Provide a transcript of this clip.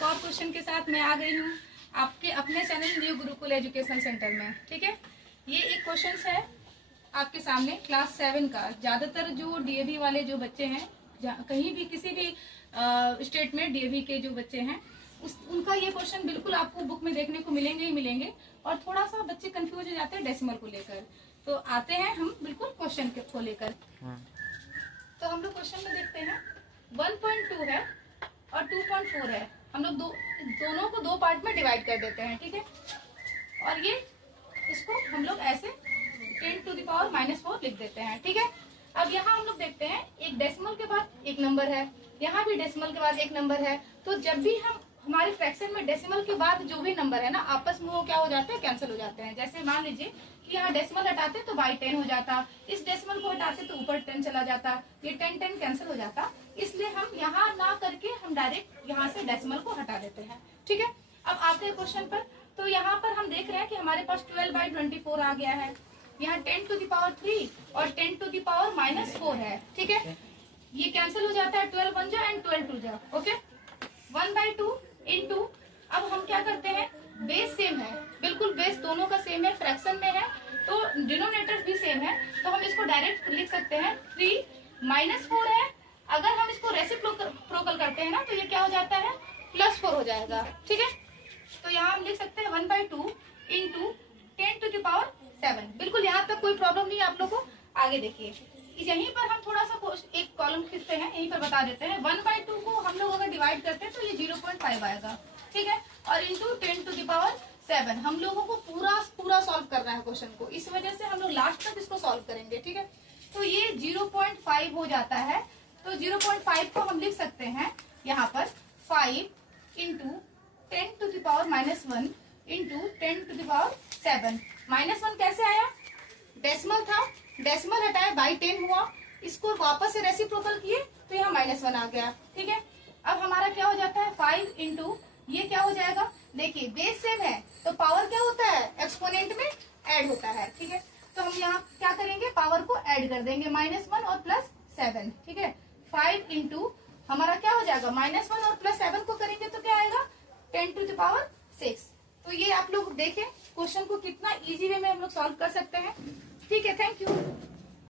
एक और क्वेश्चन के साथ मैं आ गई हूँ आपके अपने channel new Gurukul education centre में। ठीक है, ये एक क्वेश्चन है आपके सामने क्लास 7 का। ज्यादातर जो डीएवी वाले जो बच्चे हैं, कहीं भी किसी भी स्टेट में डीएवी के जो बच्चे हैं उनका ये क्वेश्चन बिल्कुल आपको बुक में देखने को मिलेंगे ही मिलेंगे। और थोड़ा सा बच्चे कंफ्यूज हो जाते हैं डेसिमल को लेकर। तो आते हैं हम बिल्कुल क्वेश्चन को लेकर। तो हम लोग क्वेश्चन में देखते हैं 1.2 है और 2.4 है। हम लोग दोनों को दो पार्ट में डिवाइड कर देते हैं। ठीक है, और ये इसको हम लोग ऐसे 10⁻⁻4 लिख देते हैं। ठीक है, अब यहाँ हम लोग देखते हैं एक डेसिमल के बाद एक नंबर है, यहाँ भी डेसिमल के बाद एक नंबर है। तो जब भी हम हमारे फ्रैक्शन में डेसिमल के बाद जो भी नंबर है ना, आपस में वो क्या हो जाते हैं, कैंसिल हो जाते हैं। जैसे मान लीजिए कि यहाँ डेसिमल हटाते तो बाई 10 हो जाता, इस डेसिमल को हटाते तो ऊपर 10 चला जाता, ये 10 कैंसिल हो जाता। इसलिए हम यहाँ ना करके हम डायरेक्ट यहाँ से डेसिमल को हटा देते हैं। ठीक है, अब आते हैं क्वेश्चन पर। तो यहाँ पर हम देख रहे हैं कि हमारे पास 12/24 आ गया है। यहाँ 10⁻³ और 10⁻⁻4 है। ठीक है, ये कैंसिल हो जाता है, 12 1 जा एंड 12 2 जा। ओके, 1/2 इंटू, अब हम क्या करते हैं, बेस सेम है, बिल्कुल बेस दोनों का सेम है, फ्रैक्शन में है तो डिनोमिनेटर भी सेम है। तो हम इसको डायरेक्ट लिख सकते हैं 3 - 4 है। अगर हम इसको रेसिप्रोकल करते हैं ना तो ये क्या हो जाता है, +4 हो जाएगा। ठीक है, तो यहाँ हम लिख सकते हैं 1/2 इंटू 10⁻⁷। बिल्कुल यहाँ तक कोई प्रॉब्लम नहीं है आप लोग को। आगे देखिए, यहीं पर हम थोड़ा सा एक कॉलम खींचते हैं, यहीं पर बता देते हैं 1/2 को हम लोग अगर डिवाइड करते हैं तो ये 0.5 आएगा। ठीक है, और इंटू 10⁻⁷। हम लोगों को पूरा सॉल्व करना है क्वेश्चन को, इस वजह से हम लोग लास्ट तक इसको सॉल्व करेंगे। ठीक है, तो ये 0.5 हो जाता है। तो 0.5 को हम लिख सकते हैं यहाँ पर 5 इंटू 10⁻⁻1 इंटू 10⁻⁷। -1 कैसे आया, डेसिमल था, डेसिमल हटाया बाई 10 हुआ, इसको वापस से रेसिप्रोकल किए तो यहाँ -1 आ गया। ठीक है, अब हमारा क्या हो जाता है 5 इंटू, ये क्या हो जाएगा, देखिए बेस सेम है तो पावर क्या होता है, एक्सपोनेंट में ऐड होता है। ठीक है, तो हम यहाँ क्या करेंगे, पावर को ऐड कर देंगे, -1 और +7। ठीक है, 5 इंटू हमारा क्या हो जाएगा, -1 और +7 को करेंगे तो क्या आएगा 10⁻⁶। तो ये आप लोग देखें क्वेश्चन को कितना इजी वे में हम लोग सॉल्व कर सकते हैं। ठीक है, थैंक यू।